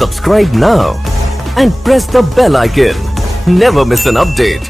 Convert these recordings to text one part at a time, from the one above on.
Subscribe now and press the bell icon. Never miss an update.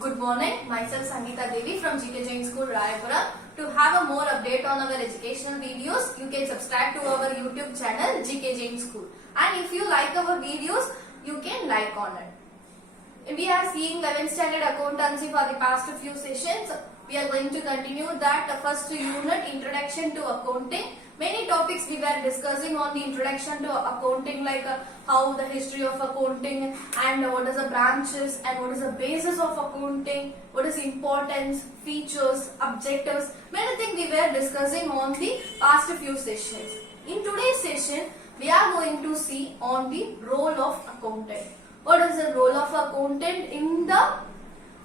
Good morning, myself Sangeeta Devi from GK Jain School, Rayapura. To have a more update on our educational videos, you can subscribe to our YouTube channel GK Jain School. And if you like our videos, you can like on it. We are seeing 11th standard accountancy for the past few sessions. We are going to continue that first unit, introduction to accounting. Many topics we were discussing on the introduction to accounting, like how the history of accounting and what is the branches and what is the basis of accounting, what is importance, features, objectives. Many things we were discussing on the past few sessions. In today's session, we are going to see on the role of accountant. What is the role of accountant in the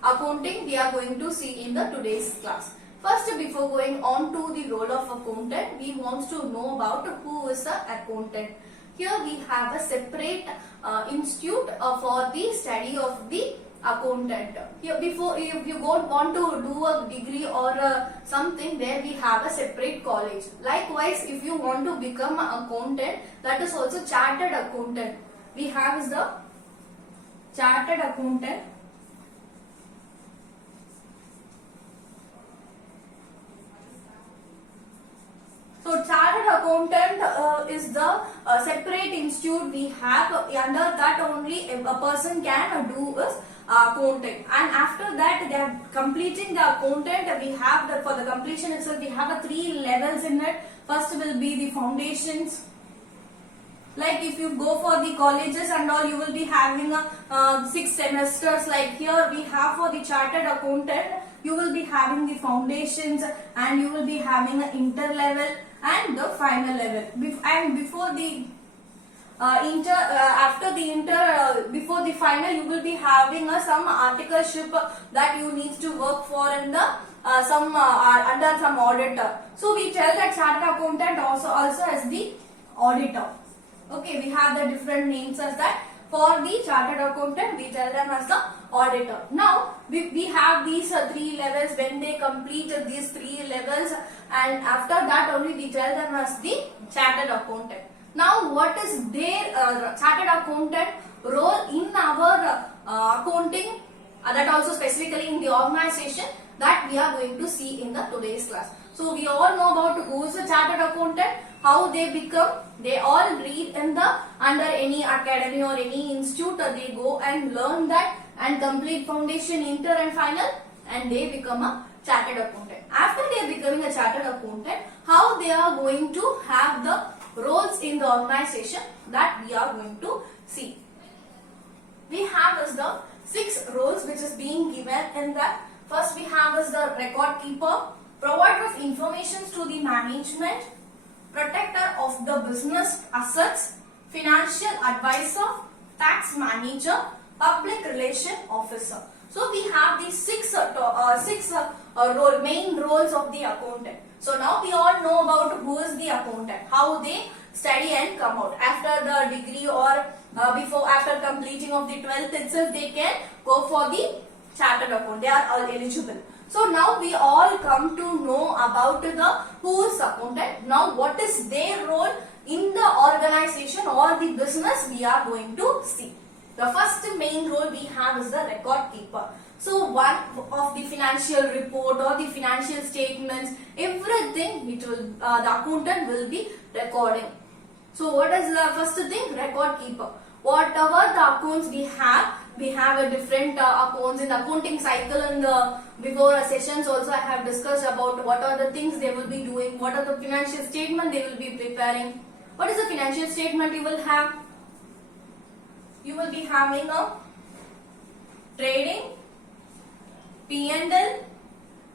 accounting? We are going to see in the today's class. First, before going on to the role of accountant, we want to know about who is an accountant. Here we have a separate institute for the study of the accountant. Here, before, if you don't want to do a degree or something, there we have a separate college. Likewise, if you want to become an accountant, that is also chartered accountant. We have is the chartered accountant. So chartered accountant is the separate institute we have. Under that only a person can do is accounting, and after that they are completing the accountant. We have the, for the completion itself we have a 3 levels in it. First will be the foundations. Like if you go for the colleges and all, you will be having a 6 semesters. Like here we have for the chartered accountant, you will be having the foundations and you will be having an inter level and the final level. And before the before the final, you will be having some articleship that you need to work for in the under some auditor. So we tell that chartered accountant also as the auditor. Okay, we have the different names as that. For the chartered accountant, we tell them as the auditor. Now, we have these 3 levels. When they complete these 3 levels, and after that only we tell them as the chartered accountant. Now, what is their chartered accountant role in our accounting? That also specifically in the organization, that we are going to see in the today's class. So, we all know about who is a chartered accountant, how they become. They all read in the under any academy or any institute. They go and learn that and complete foundation, inter and final, and they become a chartered accountant. After they are becoming a chartered accountant, how they are going to have the roles in the organization, that we are going to see. We have as the 6 roles which is being given in that. First we have as the record keeper, provider of information to the management, protector of the business assets, financial advisor, tax manager, public relation officer. So we have these 6 main roles of the accountant. So now we all know about who is the accountant, how they study and come out. After the degree or after completing of the 12th itself, they can go for the chartered accountant. They are all eligible. So now we all come to know about the who is accountant. Now what is their role in the organization or the business, we are going to see. The first main role we have is the record keeper. So one of the financial report or the financial statements, everything it will the accountant will be recording. So what is the first thing? Record keeper. Whatever the accounts we have a different accounts in the accounting cycle. In the before sessions also I have discussed about what are the things they will be doing, what are the financial statement they will be preparing. What is the financial statement you will have? You will be having a trading, P&L,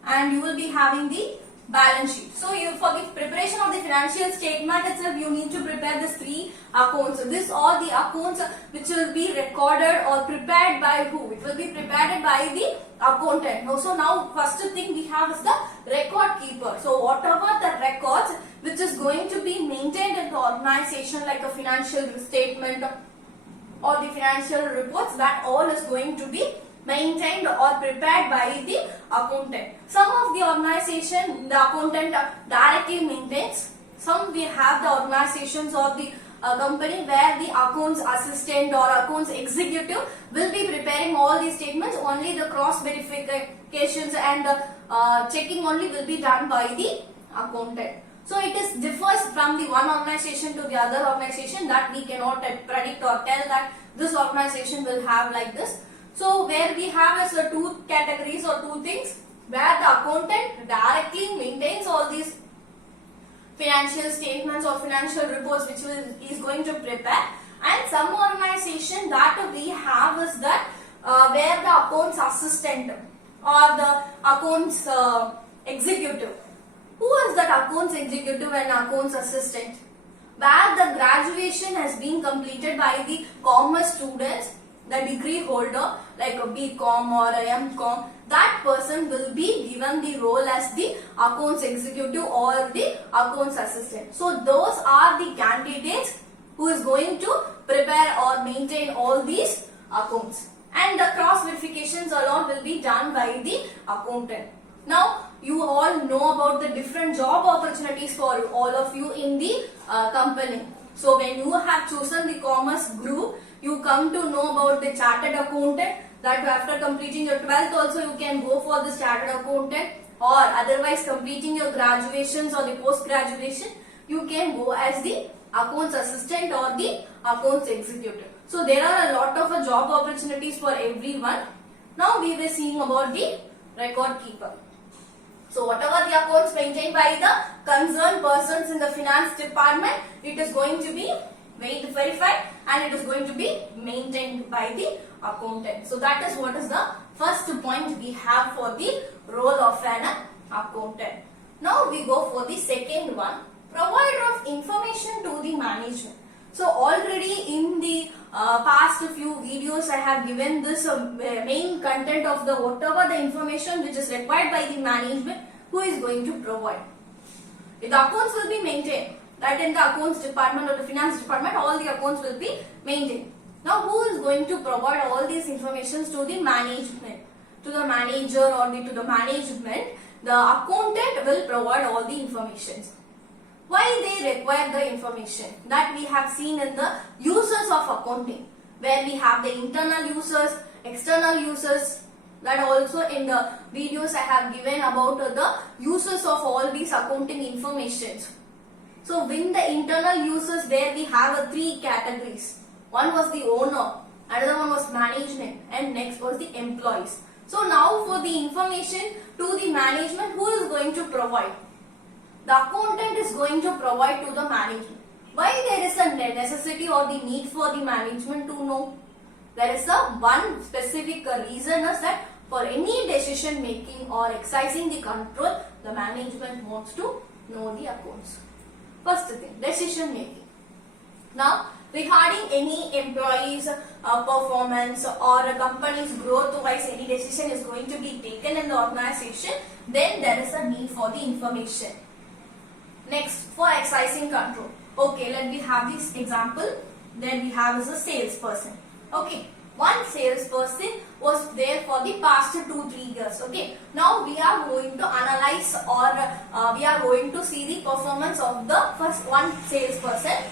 and you will be having the balance sheet. So for the preparation of the financial statement itself, you need to prepare these 3 accounts. These are the accounts which will be recorded or prepared by who? It will be prepared by the accountant. So now first thing we have is the record keeper. So whatever the records which is going to be maintained in the organization, like a financial statement or the financial reports, that all is going to be maintained or prepared by the accountant. Some of the organization, the accountant directly maintains. Some we have the organizations or the company where the accounts assistant or accounts executive will be preparing all these statements. Only the cross verifications and checking only will be done by the accountant. So it is differs from the one organization to the other organization, that we cannot predict or tell that this organization will have like this. So where we have is two categories or two things, where the accountant directly maintains all these financial statements or financial reports which is going to prepare, and some organization that we have is that where the accounts assistant or the accounts executive. Who is that accounts executive and accounts assistant? Where the graduation has been completed by the commerce students, the degree holder like a BCom or a MCom, that person will be given the role as the accounts executive or the accounts assistant. So those are the candidates who is going to prepare or maintain all these accounts, and the cross verifications alone will be done by the accountant. Now you all know about the different job opportunities for all of you in the company. So when you have chosen the commerce group, you come to know about the chartered accountant, that after completing your 12th also you can go for the chartered accountant, or otherwise completing your graduations or the post graduation you can go as the accounts assistant or the accounts executive. So there are a lot of job opportunities for everyone. Now we were seeing about the record keeper. So whatever the accounts maintained by the concerned persons in the finance department, it is going to be verified and it is going to be maintained by the accountant. So that is what is the first point we have for the role of an accountant. Now we go for the second one, provider of information to the management. So already in the past few videos I have given this main content of the whatever the information which is required by the management, who is going to provide. The accounts will be maintained. That in the accounts department or the finance department, all the accounts will be maintained. Now who is going to provide all these informations to the management, to the manager or to the management? The accountant will provide all the informations. Why they require the information? That we have seen in the uses of accounting, where we have the internal users, external users. That also in the videos I have given about the uses of all these accounting informations. So in the internal users, there we have three categories. One was the owner, another one was management, and next was the employees. So now for the information to the management, who is going to provide? The accountant is going to provide to the management. Why there is a necessity or the need for the management to know? There is a one specific reason is that for any decision making or exercising the control, the management wants to know the accounts. First thing, decision making. Now regarding any employees performance or a company's growth wise, any decision is going to be taken in the organization, then there is a need for the information. Next, for exercising control. Okay, let me have this example. Then we have as a salesperson. Okay, one salesperson was there for the past 2-3 years. Okay, now we are going to analyze or we are going to see the performance of the first one salesperson.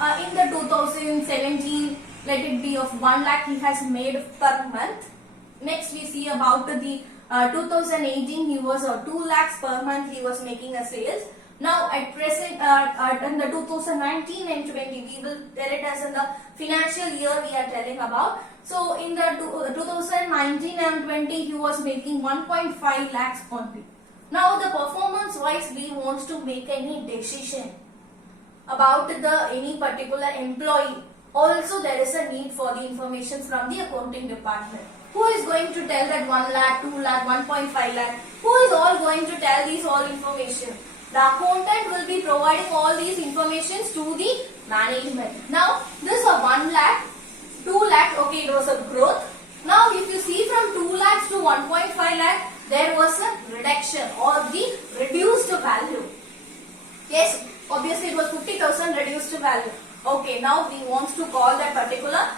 In the 2017, let it be of 1 lakh he has made per month. Next, we see about the 2018, he was 2 lakhs per month he was making a sales. Now at present, in the 2019 and 20, we will tell it as in the financial year we are telling about. So in the 2019 and 20, he was making 1.5 lakhs only. Now the performance wise, we want to make any decision about the any particular employee. Also there is a need for the information from the accounting department. Who is going to tell that 1 lakh, 2 lakh, 1.5 lakh? Who is all going to tell these all information? The accountant will be providing all these informations to the management. Now this is a 1 lakh, 2 lakh, okay, it was a growth. Now if you see from 2 lakhs to 1.5 lakh, there was a reduction or the reduced value. Yes, obviously it was 50,000 reduced value. Okay, now we want to call that particular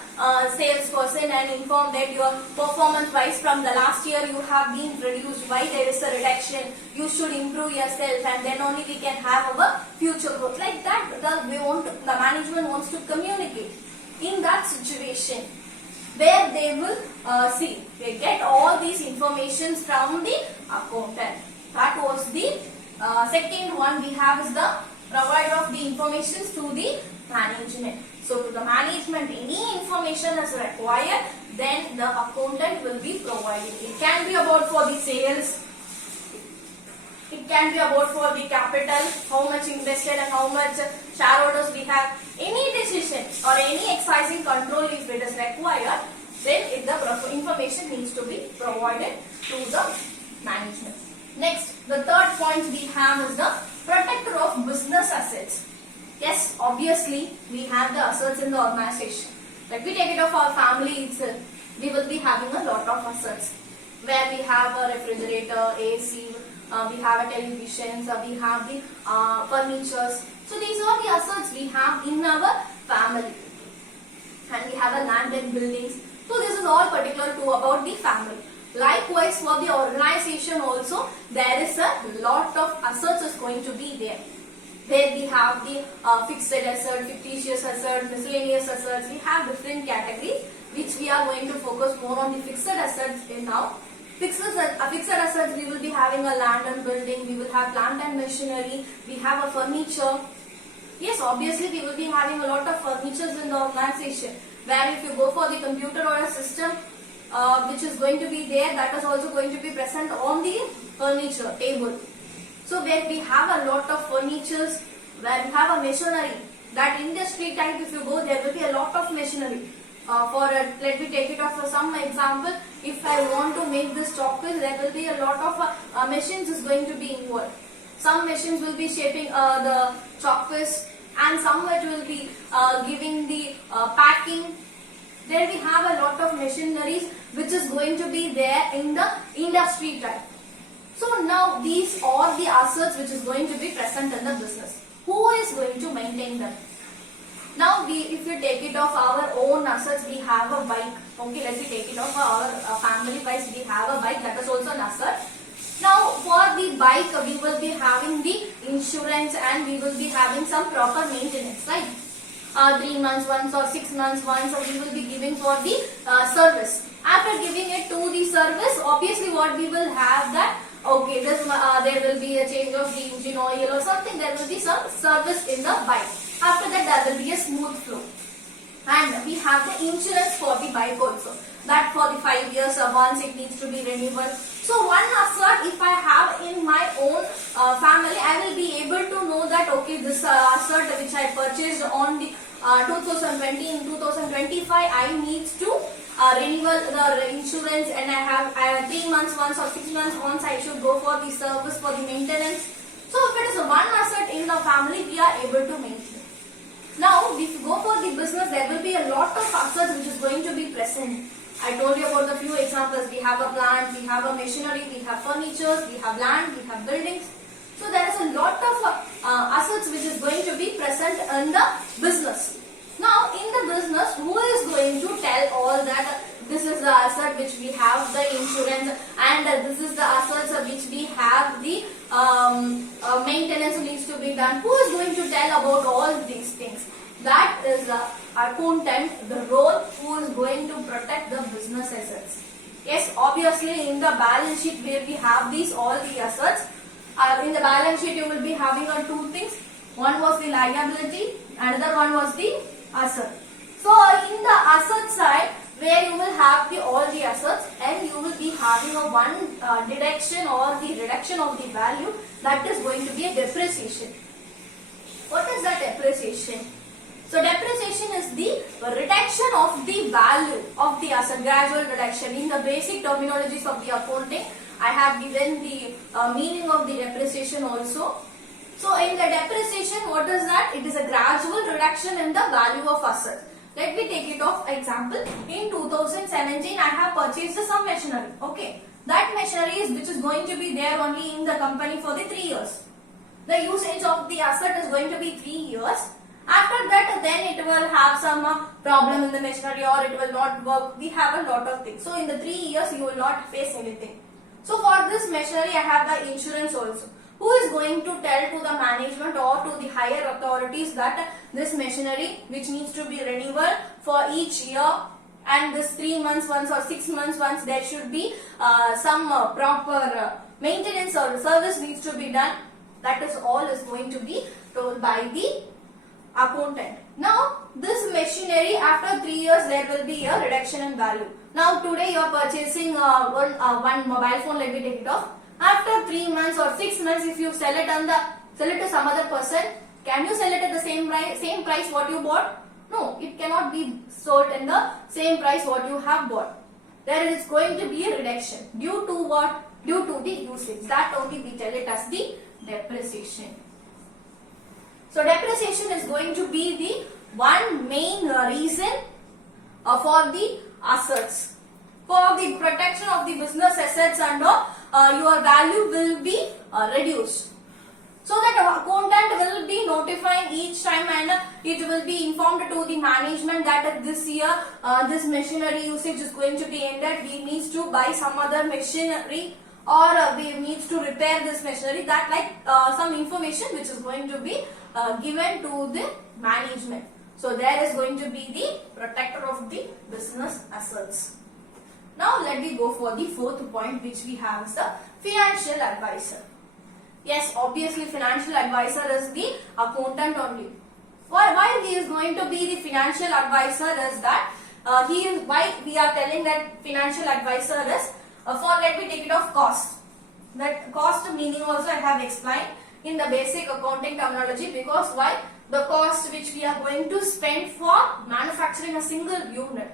salesperson and inform that your performance wise from the last year you have been reduced, why there is a reduction, you should improve yourself, and then only we can have our future growth. Like that, the management wants to communicate. In that situation, where they will they get all these informations from the accountant. That was the second one we have is the provider of the information to the management. So to the management, any information is required, then the accountant will be providing. It can be about for the sales, it can be about for the capital, how much invested and how much shareholders we have. Any decision or any excising control if it is required, then the information needs to be provided to the management. Next, the third point we have is the protector of business assets. Yes, obviously we have the assets in the organization. Let me take it of our family itself. We will be having a lot of assets where we have a refrigerator, AC, we have a television, we have the furnitures. So these are the assets we have in our family. And we have a land and buildings. So this is all particular to about the family. Likewise for the organization also, there is a lot of assets is going to be there. Where we have the fixed asset, fictitious asset, miscellaneous assets. We have different categories which we are going to focus more on the fixed assets in now. Fixed assets, we will be having a land and building, we will have plant and machinery, we have a furniture. Yes, obviously we will be having a lot of furnitures in the organization. Where if you go for the computer or a system which is going to be there, that is also going to be present on the furniture table. So where we have a lot of furnitures, where we have a machinery, that industry type if you go, there will be a lot of machinery. Let me take it off for some example. If I want to make this chocolate, there will be a lot of machines is going to be involved. Some machines will be shaping the chocolates, and some it will be giving the packing. There we have a lot of machineries which is going to be there in the industry type. So now these are the assets which is going to be present in the business. Who is going to maintain them? Now if you take it off our own assets, we have a bike. Okay, let me take it off our family wise, we have a bike, that is also an asset. Now for the bike we will be having the insurance and we will be having some proper maintenance, right? 3 months once or 6 months once, or we will be giving for the service. After giving it to the service, obviously what we will have that, okay, there will be a change of the engine oil or something, there will be some service in the bike. After that there will be a smooth flow. And we have the insurance for the bike also. That for the 5 years once it needs to be renewable. So one asset if I have in my own family, I will be able to know that okay, this asset which I purchased on the 2020 in 2025, I need to renewal the insurance, and I have 3 months once or 6 months once I should go for the service for the maintenance. So if it is one asset in the family, we are able to maintain. Now if you go for the business, there will be a lot of assets which is going to be present. I told you about the few examples. We have a plant, we have a machinery, we have furnitures, we have land, we have buildings. So there is a lot of assets which is going to be present in the business. Now in the business, who is going to tell all that this is the asset which we have the insurance, and this is the assets which we have the maintenance needs to be done? Who is going to tell about all these things? That is the accountant, the role who is going to protect the business assets. Yes, obviously in the balance sheet where we have these all the assets, in the balance sheet you will be having two things. One was the liability, another one was the asset. So in the asset side, where you will have all the assets, and you will be having a one deduction or the reduction of the value, that is going to be a depreciation. What is that depreciation? So depreciation is the reduction of the value of the asset, gradual reduction. In the basic terminologies of the accounting, I have given the meaning of the depreciation also. So in the depreciation, what is that? It is a gradual reduction in the value of asset. Let me take it off example. In 2017, I have purchased some machinery. Okay, that machinery is which is going to be there only in the company for the 3 years. The usage of the asset is going to be 3 years. After that, then it will have some problem in the machinery or it will not work. We have a lot of things. So in the 3 years, you will not face anything. So for this machinery, I have the insurance also. Who is going to tell to the management or to the higher authorities that this machinery which needs to be renewal for each year, and this 3 months once or 6 months once there should be some proper maintenance or service needs to be done. That is all is going to be told by the accountant. Now this machinery after 3 years there will be a reduction in value. Now today you are purchasing one mobile phone, let me take it off. After 3 months or 6 months, if you sell it to some other person, can you sell it at the same price what you bought? No, it cannot be sold in the same price what you have bought. There is going to be a reduction. Due to what? Due to the usage. That only we tell it as the depreciation. So depreciation is going to be the one main reason for the assets. For the protection of the business assets and your value will be reduced. So that accountant will be notifying each time and it will be informed to the management that this year this machinery usage is going to be ended. We need to buy some other machinery or we need to repair this machinery. That like some information which is going to be given to the management. So there is going to be the protector of the business assets. Now let me go for the fourth point which we have is the financial advisor. Yes, obviously financial advisor is the accountant only. Why he is going to be the financial advisor is that why we are telling that financial advisor is for, let me take it off, cost. That cost meaning also I have explained in the basic accounting terminology, because why? The cost which we are going to spend for manufacturing a single unit,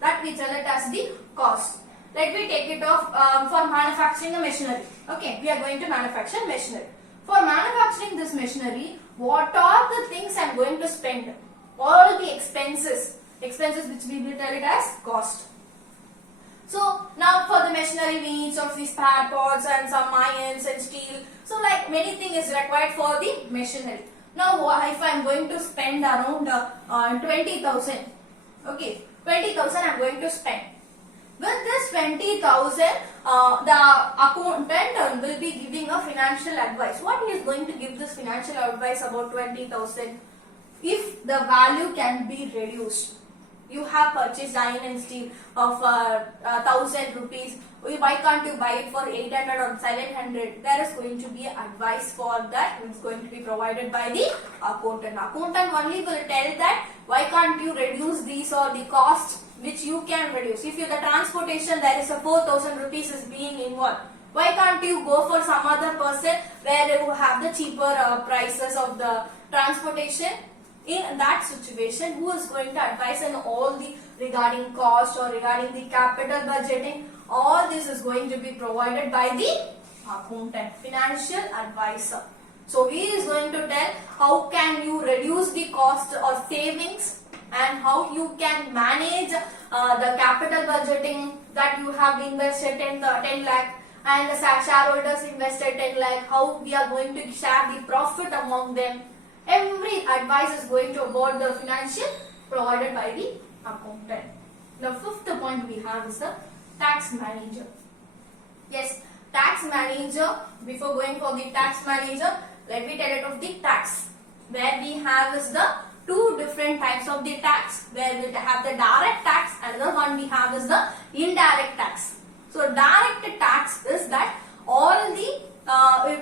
that we tell it as the cost. Let me take it off for manufacturing a machinery. Okay, we are going to manufacture machinery. For manufacturing this machinery, what are the things I am going to spend? All the expenses which we will tell it as cost. So now for the machinery we need some of these spare parts and some irons and steel. So like many things is required for the machinery. Now if I am going to spend around 20,000, okay, 20,000 I am going to spend. With this 20,000, the accountant will be giving a financial advice. What he is going to give this financial advice about 20,000? If the value can be reduced. You have purchased iron and steel of 1,000 rupees. Why can't you buy it for 800 or 700? There is going to be advice for that. It's going to be provided by the accountant. Accountant only will tell that why can't you reduce these or the costs which you can reduce. If you the transportation there is a 4,000 rupees is being involved. Why can't you go for some other person where you have the cheaper prices of the transportation? In that situation, who is going to advise on all the regarding cost or regarding the capital budgeting? All this is going to be provided by the accountant, financial advisor. So he is going to tell how can you reduce the cost or savings and how you can manage the capital budgeting that you have invested in the 10 lakh and the shareholders invested 10 lakh. How we are going to share the profit among them. Every advice is going to about the financial provided by the accountant. The fifth point we have is the tax manager. Yes, tax manager. Before going for the tax manager, let me tell it of the tax. Where we have is the two different types of the tax. Where we have the direct tax, another one we have is the indirect tax. So direct tax is that all the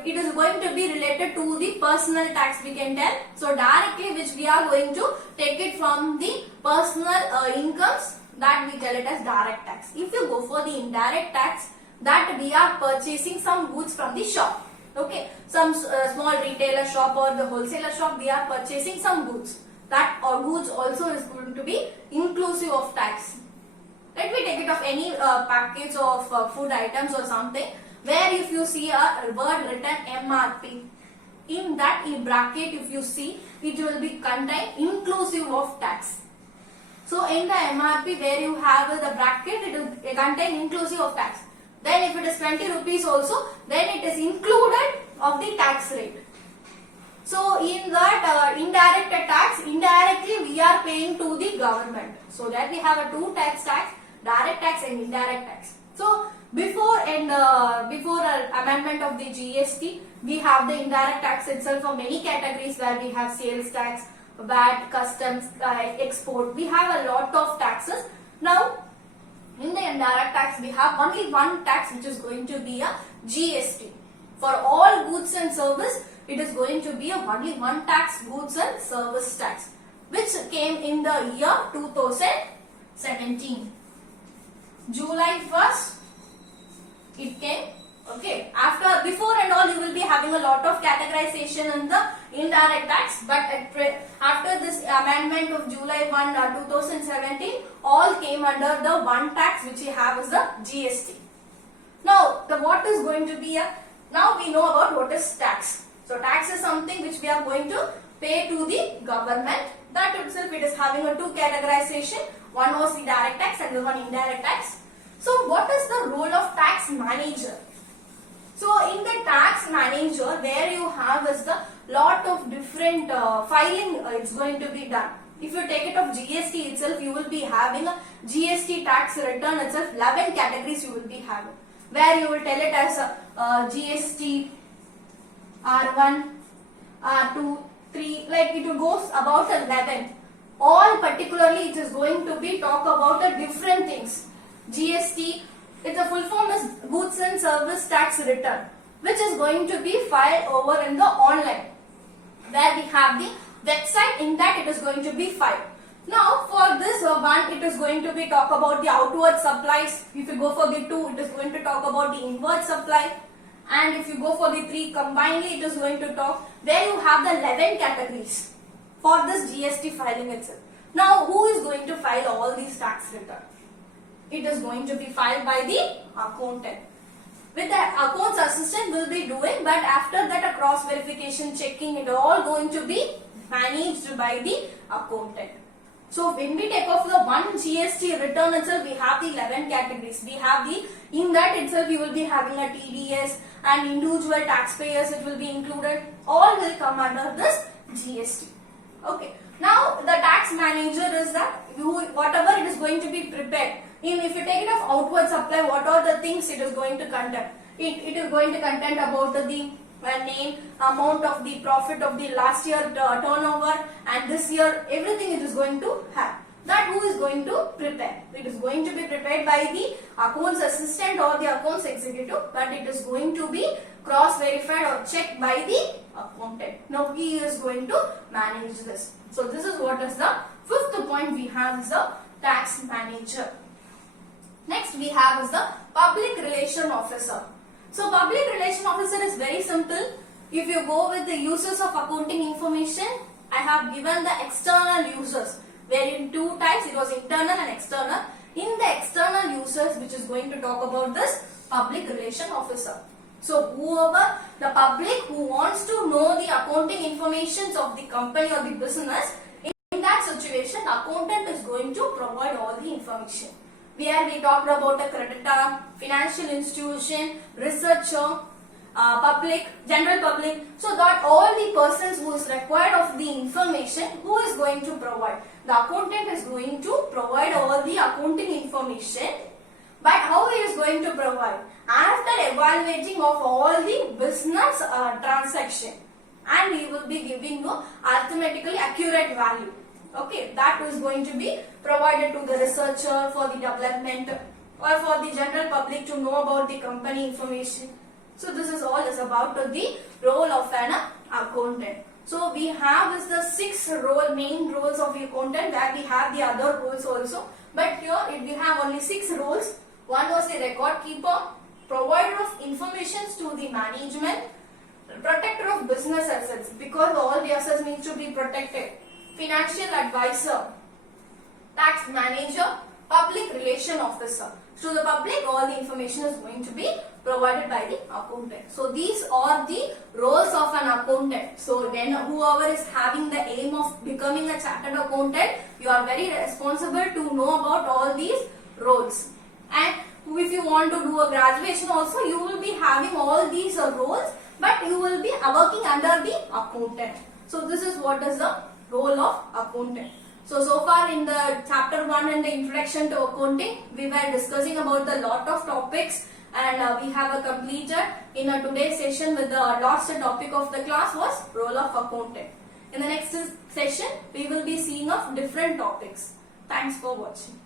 it is going to be related to the personal tax, we can tell. So directly which we are going to take it from the personal incomes, that we tell it as direct tax. If you go for the indirect tax, that we are purchasing some goods from the shop. Okay, some small retailer shop or the wholesaler shop, we are purchasing some goods. That or goods also is going to be inclusive of tax. Let me take it of any package of food items or something, where if you see a word written MRP, in that bracket if you see, it will be contained inclusive of tax. So in the MRP where you have the bracket, it will contain inclusive of tax. Then if it is 20 rupees also, then it is included of the tax rate. So in that indirect tax, indirectly we are paying to the government. So that we have a two tax, direct tax and indirect tax. So before amendment of the GST, we have the indirect tax itself for many categories where we have sales tax, VAT, customs, export. We have a lot of taxes. Now in the indirect tax, we have only one tax which is going to be a GST. For all goods and service, it is going to be only one tax, goods and service tax, which came in the year 2017. July 1st, it came. Okay, before and all, you will be having a lot of categorization in the indirect tax, but after this amendment of July 1, 2017, all came under the one tax which we have is the GST. Now, what is going to be now we know about what is tax. So, tax is something which we are going to pay to the government. That itself, it is having a two categorization. One was the direct tax and the one indirect tax. So, what is the role of tax manager? So in the tax manager, where you have is the lot of different filing it's going to be done. If you take it of GST itself, you will be having a GST tax return itself, 11 categories you will be having, where you will tell it as a GST R1, R2, 3, like it goes about 11. All particularly it is going to be talk about the different things. GST, its a full form is Goods and Service Tax Return, which is going to be filed over in the online, where we have the website. In that it is going to be filed. Now for this one, it is going to be talk about the outward supplies. If you go for the 2, it is going to talk about the inward supply, and if you go for the 3 combinedly, it is going to talk where you have the 11 categories for this GST filing itself. Now who is going to file all these tax return? It is going to be filed by the accountant. With the accounts assistant will be doing, but after that a cross verification, checking, it all going to be managed by the accountant. So when we take off the one GST return itself, we have the 11 categories. We have in that itself you will be having a TDS and individual taxpayers, it will be included. All will come under this GST. Okay. Now the tax manager is that whatever it is going to be prepared. If you take it of outward supply, what are the things it is going to contain? It is going to contain about the name, amount of the profit of the last year turnover, and this year everything it is going to have. That who is going to prepare? It is going to be prepared by the accounts assistant or the accounts executive, but it is going to be cross verified or checked by the accountant. Now he is going to manage this. So this is what is the fifth point we have is the tax manager. Next we have is the public relation officer. So public relation officer is very simple. If you go with the uses of accounting information, I have given the external users, wherein 2 types, it was internal and external. In the external users, which is going to talk about this public relation officer. So whoever the public who wants to know the accounting information of the company or the business, in that situation, the accountant is going to provide all the information. Where we talked about a creditor, financial institution, researcher, public, general public. So that all the persons who is required of the information, who is going to provide? The accountant is going to provide all the accounting information. But how he is going to provide? After evaluating of all the business transaction, and he will be giving you arithmetically accurate value. Okay, that is going to be provided to the researcher for the development or for the general public to know about the company information. So this is all is about the role of an accountant. So we have is the 6 main roles of the accountant, where we have the other roles also. But here we have only 6 roles. One was the record keeper, provider of information to the management, protector of business assets, because all the assets need to be protected, financial advisor, tax manager, public relation officer. To the public, all the information is going to be provided by the accountant. So these are the roles of an accountant. So then whoever is having the aim of becoming a chartered accountant, you are very responsible to know about all these roles. And if you want to do a graduation also, you will be having all these roles but you will be working under the accountant. So this is what is the role of accountant. So far in the chapter 1 and the introduction to accounting, we were discussing about the lot of topics, and we have completed in today's session with the last topic of the class was role of accountant. In the next session, we will be seeing of different topics. Thanks for watching.